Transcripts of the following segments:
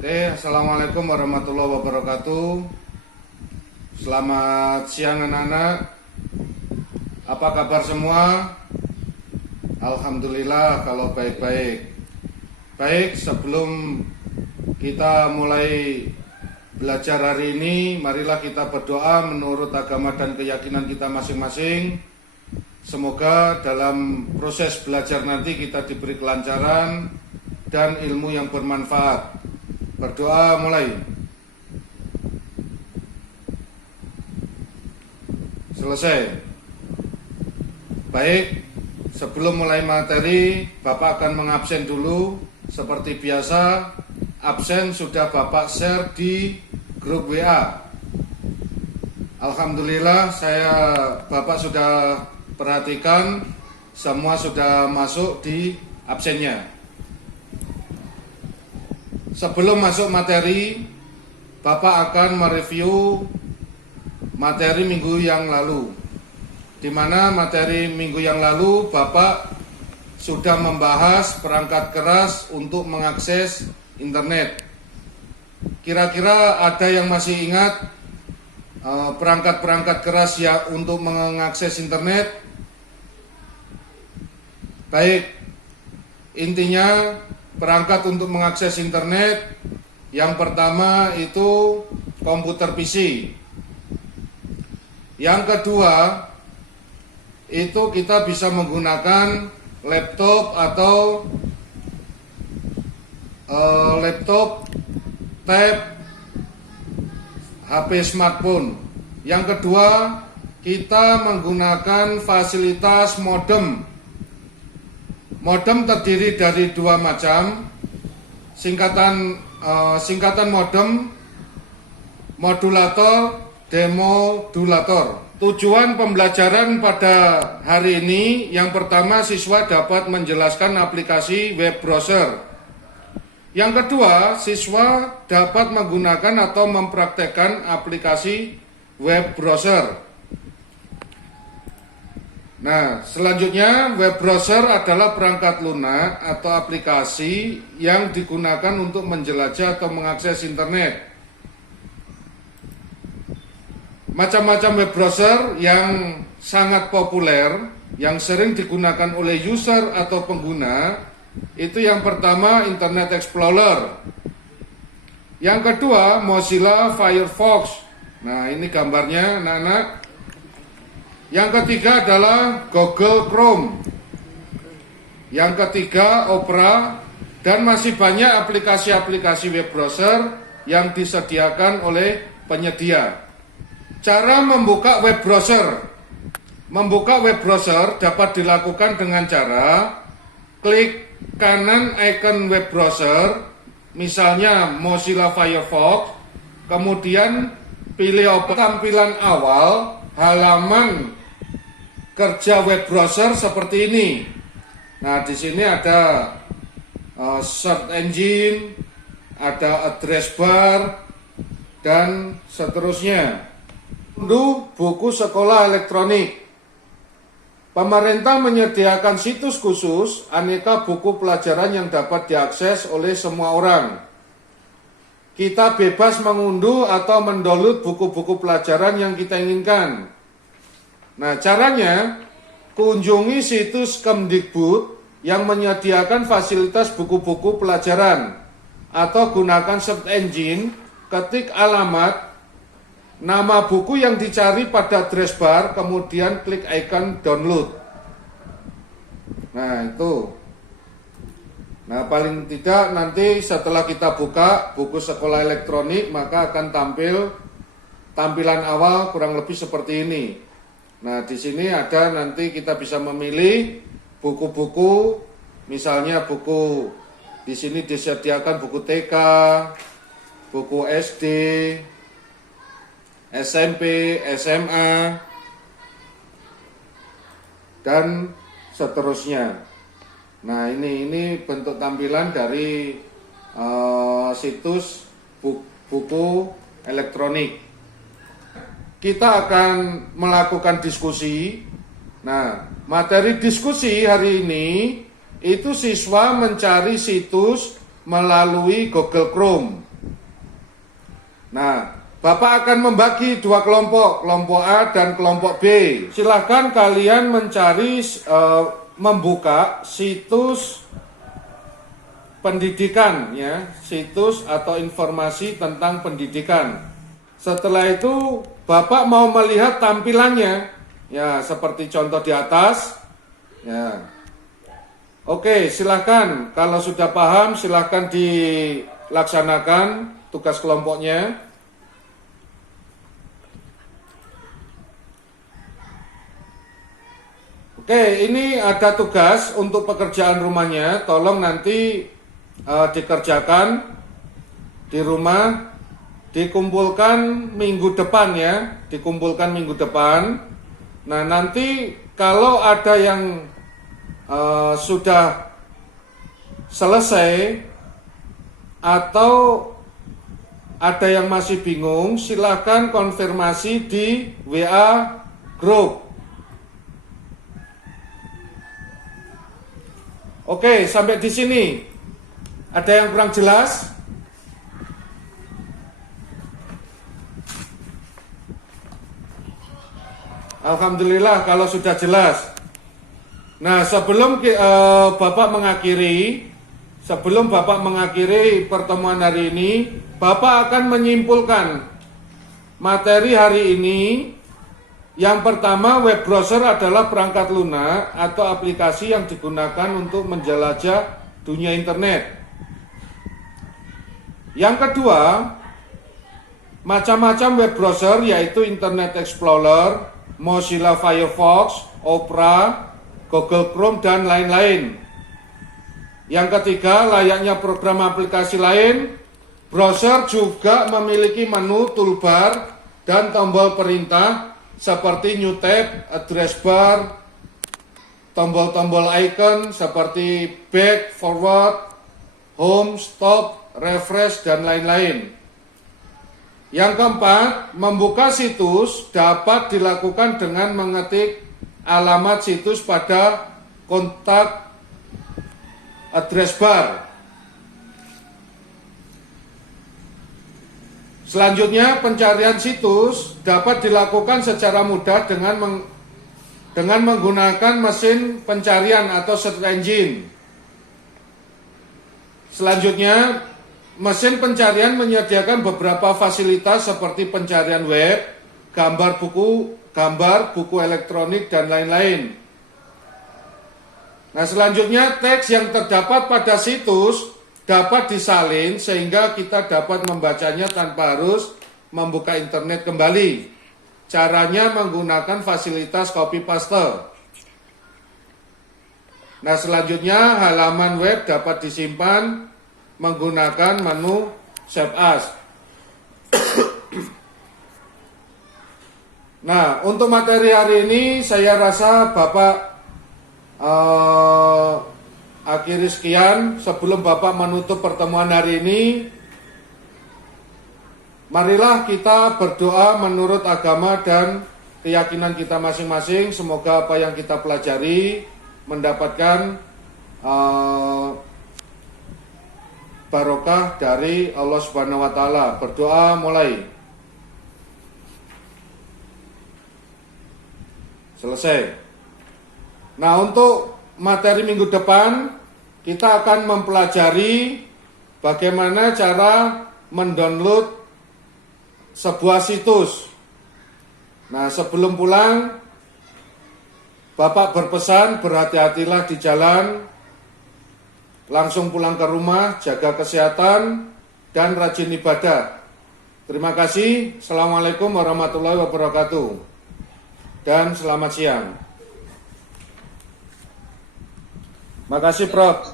Oke, Assalamualaikum warahmatullahi wabarakatuh. Selamat siang anak-anak. Apa kabar semua? Alhamdulillah kalau baik-baik. Baik, sebelum kita mulai belajar hari ini, marilah kita berdoa menurut agama dan keyakinan kita masing-masing. Semoga dalam proses belajar nanti kita diberi kelancaran dan ilmu yang bermanfaat. Berdoa mulai. Selesai. Baik, sebelum mulai materi, Bapak akan mengabsen dulu. Seperti biasa, absen sudah Bapak share di grup WA. Alhamdulillah, Bapak sudah perhatikan, semua sudah masuk di absennya. Sebelum masuk materi, Bapak akan mereview materi minggu yang lalu. Di mana materi minggu yang lalu Bapak sudah membahas perangkat keras untuk mengakses internet. Kira-kira ada yang masih ingat perangkat-perangkat keras ya untuk mengakses internet? Baik, intinya perangkat untuk mengakses internet yang pertama itu komputer PC. Yang kedua itu kita bisa menggunakan laptop atau tab, HP smartphone. Yang kedua kita menggunakan fasilitas modem. Modem terdiri dari dua macam, singkatan modem, modulator, demodulator. Tujuan pembelajaran pada hari ini, yang pertama siswa dapat menjelaskan aplikasi web browser. Yang kedua, siswa dapat menggunakan atau mempraktekkan aplikasi web browser. Nah, selanjutnya web browser adalah perangkat lunak atau aplikasi yang digunakan untuk menjelajah atau mengakses internet. Macam-macam web browser yang sangat populer, yang sering digunakan oleh user atau pengguna, itu yang pertama Internet Explorer. Yang kedua Mozilla Firefox. Nah, ini gambarnya anak-anak. Yang ketiga adalah Google Chrome. Yang ketiga Opera, dan masih banyak aplikasi-aplikasi web browser yang disediakan oleh penyedia. Cara membuka web browser. Membuka web browser dapat dilakukan dengan cara klik kanan icon web browser, misalnya Mozilla Firefox, kemudian pilih tampilan awal halaman kerja web browser seperti ini. Nah, di sini ada search engine, ada address bar, dan seterusnya. Unduh buku sekolah elektronik. Pemerintah menyediakan situs khusus aneka buku pelajaran yang dapat diakses oleh semua orang. Kita bebas mengunduh atau mendownload buku-buku pelajaran yang kita inginkan. Nah, caranya kunjungi situs Kemdikbud yang menyediakan fasilitas buku-buku pelajaran, atau gunakan search engine, ketik alamat, nama buku yang dicari pada address bar, kemudian klik icon download. Nah, itu. Nah, paling tidak nanti setelah kita buka buku sekolah elektronik, maka akan tampilan awal kurang lebih seperti ini. Nah, di sini ada, nanti kita bisa memilih buku-buku, misalnya buku di sini disediakan buku TK, buku SD, SMP, SMA, dan seterusnya. Nah, ini bentuk tampilan dari situs buku elektronik. Kita akan melakukan diskusi. Nah, materi diskusi hari ini itu siswa mencari situs melalui Google Chrome. Nah, Bapak akan membagi dua kelompok, kelompok A dan kelompok B. Silahkan kalian mencari, membuka situs pendidikan, ya, situs atau informasi tentang pendidikan. Setelah itu, Bapak mau melihat tampilannya, ya, seperti contoh di atas, ya. Oke, silahkan. Kalau sudah paham, silahkan dilaksanakan tugas kelompoknya. Oke, ini ada tugas untuk pekerjaan rumahnya. Tolong nanti dikerjakan di rumah, dikumpulkan minggu depan, ya. Dikumpulkan minggu depan. Nah, nanti kalau ada yang sudah selesai atau ada yang masih bingung, silakan konfirmasi di WA Group. Oke, sampai di sini. Ada yang kurang jelas? Alhamdulillah kalau sudah jelas. Nah, sebelum Bapak mengakhiri pertemuan hari ini, Bapak akan menyimpulkan materi hari ini. Yang pertama, web browser adalah perangkat lunak atau aplikasi yang digunakan untuk menjelajah dunia internet. Yang kedua, macam-macam web browser yaitu Internet Explorer, Mozilla Firefox, Opera, Google Chrome, dan lain-lain. Yang ketiga, layaknya program aplikasi lain, browser juga memiliki menu, toolbar, dan tombol perintah seperti new tab, address bar, tombol-tombol icon seperti back, forward, home, stop, refresh, dan lain-lain. Yang keempat, membuka situs dapat dilakukan dengan mengetik alamat situs pada kontak address bar. Selanjutnya, pencarian situs dapat dilakukan secara mudah dengan menggunakan mesin pencarian atau search engine. Selanjutnya, mesin pencarian menyediakan beberapa fasilitas seperti pencarian web, gambar, buku elektronik, dan lain-lain. Nah, selanjutnya teks yang terdapat pada situs dapat disalin sehingga kita dapat membacanya tanpa harus membuka internet kembali. Caranya menggunakan fasilitas copy paste. Nah, selanjutnya halaman web dapat disimpan menggunakan menu Save As. Nah, untuk materi hari ini saya rasa Bapak akhiri sekian. Sebelum Bapak menutup pertemuan hari ini, marilah kita berdoa menurut agama dan keyakinan kita masing-masing. Semoga apa yang kita pelajari mendapatkan barokah dari Allah Subhanahu wa taala. Berdoa mulai. Selesai. Nah, untuk materi minggu depan kita akan mempelajari bagaimana cara mendownload sebuah situs. Nah, sebelum pulang Bapak berpesan berhati-hatilah di jalan, langsung pulang ke rumah, jaga kesehatan dan rajin ibadah. Terima kasih. Assalamualaikum warahmatullahi wabarakatuh. Dan selamat siang. Makasih, Prof.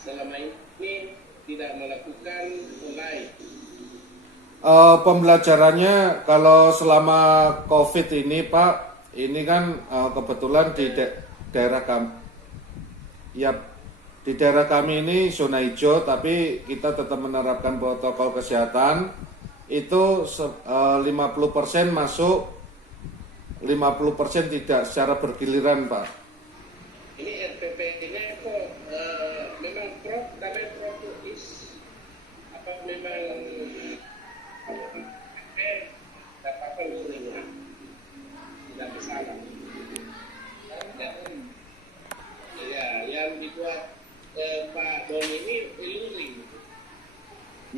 Selama ini tidak melakukan online. Pembelajarannya kalau selama COVID ini, Pak, ini kan kebetulan di daerah kami. Ya, di daerah kami ini zona hijau, tapi kita tetap menerapkan protokol kesehatan. Itu 50% masuk, 50% tidak, secara bergiliran, Pak. Ini RPP ini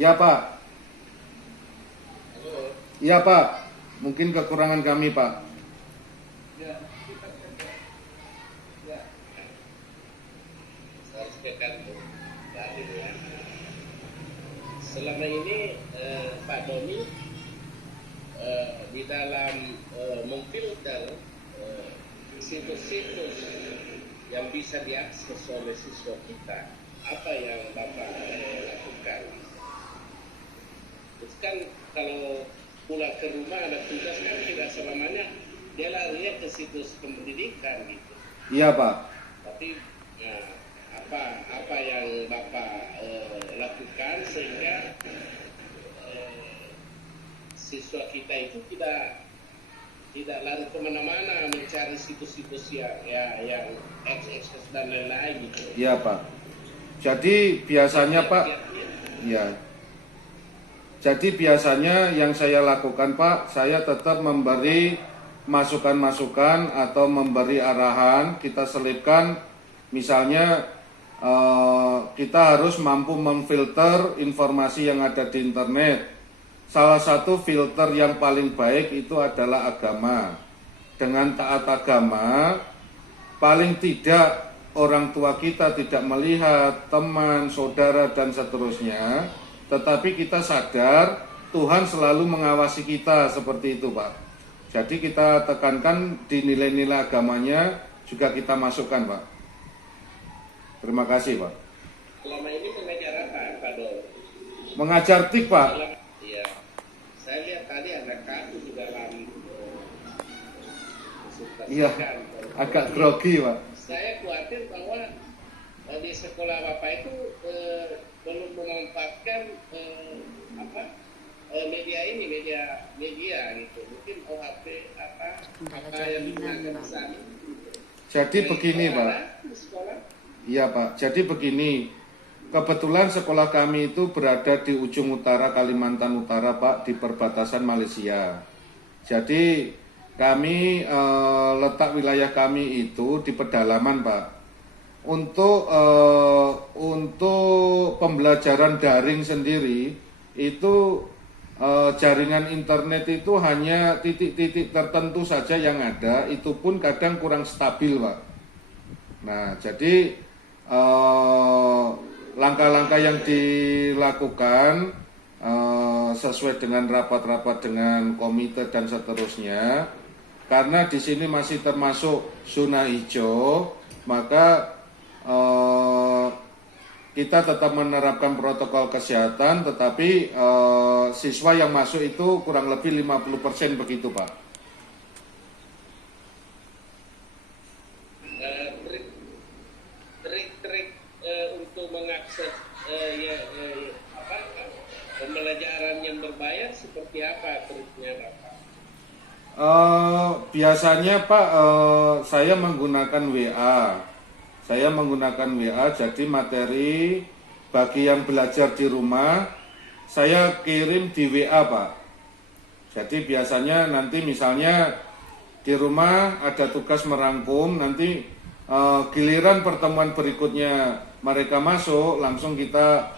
Ya Pak. Halo. Iya Pak. Mungkin kekurangan kami Pak. Ya, ya. Seharusnya kan tadi ya. Selama ini Pak Doni di dalam memfilter situs-situs yang bisa diakses oleh siswa kita, apa yang Bapak lakukan? Terus kan kalau pulang ke rumah ada tugas kan tidak selamanya dia lari ke situs pendidikan gitu. Iya Pak. Tapi apa yang Bapak lakukan sehingga siswa kita itu tidak lari kemana-mana mencari situs-situs yang XXX dan lain-lain gitu. Iya Pak. Jadi biasanya Pak, ya. Jadi biasanya yang saya lakukan Pak, saya tetap memberi masukan-masukan atau memberi arahan. Kita selipkan, misalnya kita harus mampu memfilter informasi yang ada di internet. Salah satu filter yang paling baik itu adalah agama. Dengan taat agama, paling tidak orang tua kita tidak melihat teman, saudara, dan seterusnya, tetapi kita sadar Tuhan selalu mengawasi kita seperti itu Pak. Jadi kita tekankan di nilai-nilai agamanya juga kita masukkan Pak. Terima kasih Pak. Selama ini mengajar apa Pak Dol? Mengajar TIK Pak. Iya. Saya lihat tadi ada kartu di dalam Iya, agak grogi Pak. Saya khawatir bahwa di sekolah Bapak itu belum memanfaatkan media ini, media gitu. Mungkin OHP apa yang digunakan di sana. Jadi begini Pak. Iya Pak. Jadi begini. Kebetulan sekolah kami itu berada di ujung utara Kalimantan Utara Pak, di perbatasan Malaysia. Jadi kami letak wilayah kami itu di pedalaman Pak. Untuk pembelajaran daring sendiri itu jaringan internet itu hanya titik-titik tertentu saja yang ada, itu pun kadang kurang stabil Pak. Nah jadi langkah-langkah yang dilakukan sesuai dengan rapat-rapat dengan komite dan seterusnya, karena di sini masih termasuk zona hijau, maka kita tetap menerapkan protokol kesehatan, tetapi siswa yang masuk itu kurang lebih 50% begitu Pak. Trik-trik untuk mengakses pembelajaran yang berbayar seperti apa triknya Bapak? Biasanya Pak, saya menggunakan WA. Jadi materi bagi yang belajar di rumah saya kirim di WA Pak. Jadi biasanya nanti misalnya di rumah ada tugas merangkum, nanti giliran pertemuan berikutnya mereka masuk, langsung kita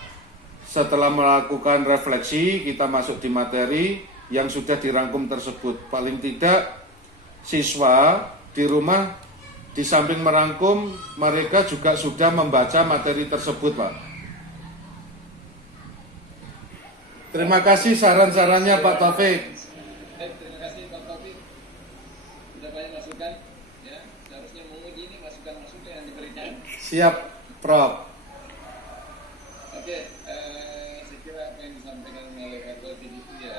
setelah melakukan refleksi kita masuk di materi yang sudah dirangkum tersebut. Paling tidak siswa di rumah di samping merangkum, mereka juga sudah membaca materi tersebut Pak. Terima kasih saran-sarannya Pak Taufik. Terima kasih Pak Taufik. Sudah banyak masukan, ya. Seharusnya menguji ini masukan-masukan yang diberikan. Siap, Prof. Oke, saya kira apa yang disampaikan oleh Pak Taufik itu ya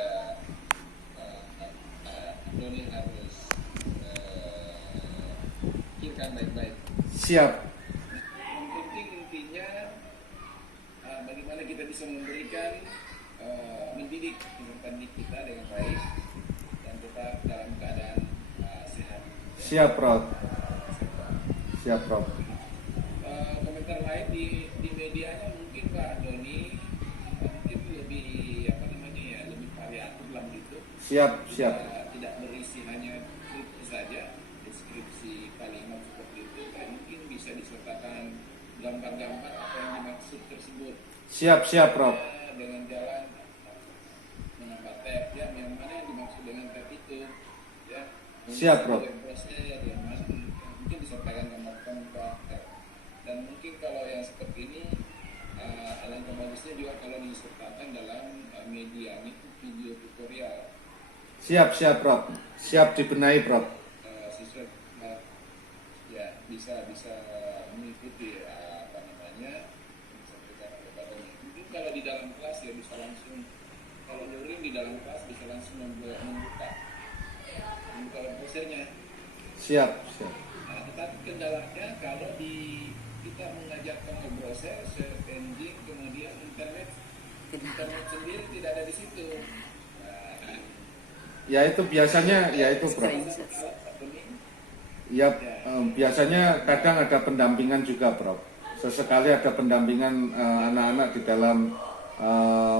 Doni harus pikirkan baik-baik. Siap. Yang penting intinya bagaimana kita bisa memberikan mendidik pendidik kita dengan baik dan tetap dalam keadaan sehat. Siap, Prof. Siap, Prof. Komentar lain di medianya mungkin Pak Doni mungkin lebih lebih variatif lah gitu. Siap, siap. Tidak berisi hanya skripsi saja, deskripsi kalimat seperti itu, dan mungkin bisa disertakan gambar-gambar apa yang dimaksud tersebut. Siap, Prof. Dengan jalan Siap, Prof. Proses yang mungkin disampaikan ke Pak. Dan mungkin kalau yang seperti ini alangkah bagusnya juga kalau disertakan dalam media itu video tutorial. Siap, Prof. Siap dibenahi, Prof. Siswa ya bisa mengikuti apa namanya disampaikan oleh Pak Doni. Mungkin kalau di dalam kelas ya bisa langsung, kalau luring di dalam kelas bisa langsung membuka browsernya. Siap. Nah, tetapi kendalanya kalau kita mengajarkan ke browser, search engine, kemudian internet sendiri tidak ada di situ. Ya itu biasanya, ya itu, Prof. Ya, biasanya kadang ada pendampingan juga, Prof. Sesekali ada pendampingan anak-anak di dalam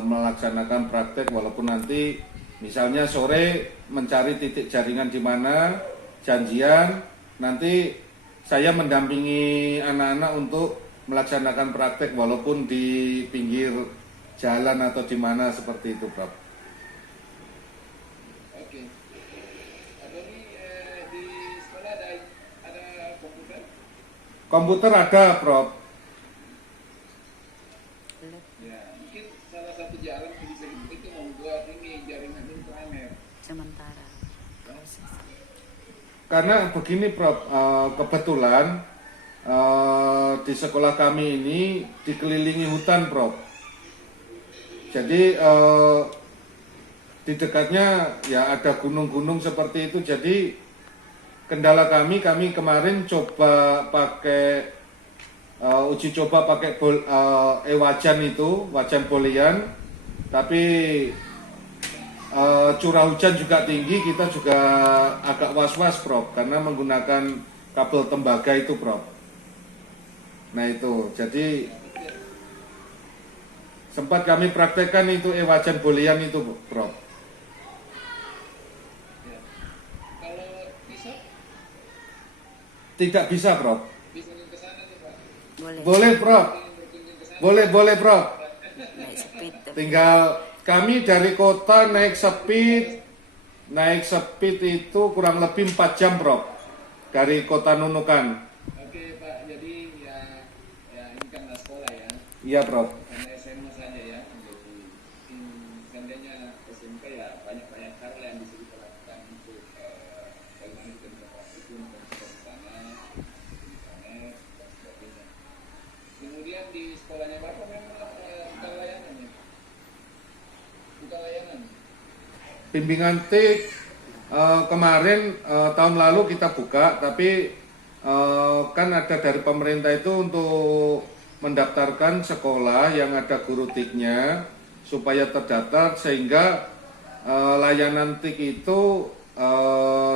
melaksanakan praktek, walaupun nanti misalnya sore mencari titik jaringan di mana, janjian, nanti saya mendampingi anak-anak untuk melaksanakan praktek walaupun di pinggir jalan atau di mana seperti itu, Prof. Oke. Atau di sekolah ada komputer? Komputer ada, Prof. Ya, mungkin salah satu jalan yang bisa itu membuat ini jaringan internet. Sementara. Karena begini, Prof, kebetulan di sekolah kami ini dikelilingi hutan, Prof. Jadi di dekatnya ya ada gunung-gunung seperti itu. Jadi kendala kami kemarin coba pakai uji coba pakai wajan itu, wajan bolian, tapi curah hujan juga tinggi, kita juga agak was-was, Prof, karena menggunakan kabel tembaga itu, Prof. Nah itu, jadi sempat kami praktekkan itu wajan bolian itu, Prof. Ya. Kalau bisa Tidak bisa, Prof. bisa ke sana tuh, Pak. Boleh, Prof. Berkunjung ke sana. Boleh, Prof. Naik speed. Tinggal kami dari kota naik speed itu kurang lebih 4 jam, Prof. Dari kota Nunukan. Oke, Pak. Jadi ya ini kan sekolah ya. Iya, Prof. Karena SMA saja ya. Jadi seandainya SMP ya banyak hal yang bisa kita lakukan untuk bagaimana kita bisa praktikum ke sana, internet dan sebagainya. Kemudian di sekolahnya Bapak memang bukan layanannya. Bukan layanan. Bimbingan TIK kemarin tahun lalu kita buka, tapi kan ada dari pemerintah itu untuk mendaftarkan sekolah yang ada guru TIK-nya supaya terdaftar, sehingga layanan TIK itu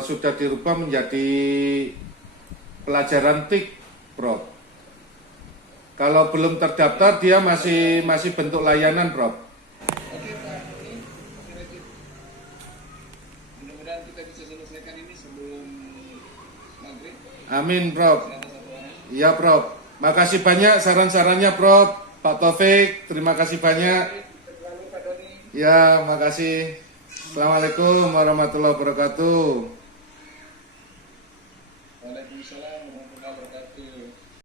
sudah dirubah menjadi pelajaran TIK, Prof. Kalau belum terdaftar dia masih bentuk layanan, Prof. Oke, Pak, ini Rajib. Mudah-mudahan kita bisa selesaikan ini sebelum maghrib. Amin, Prof. Ada satu orang. Iya, Prof. Makasih banyak saran-sarannya, Prof. Pak Taufik, terima kasih banyak. Lalu Pak Doni. Ya, makasih. Assalamualaikum warahmatullahi wabarakatuh.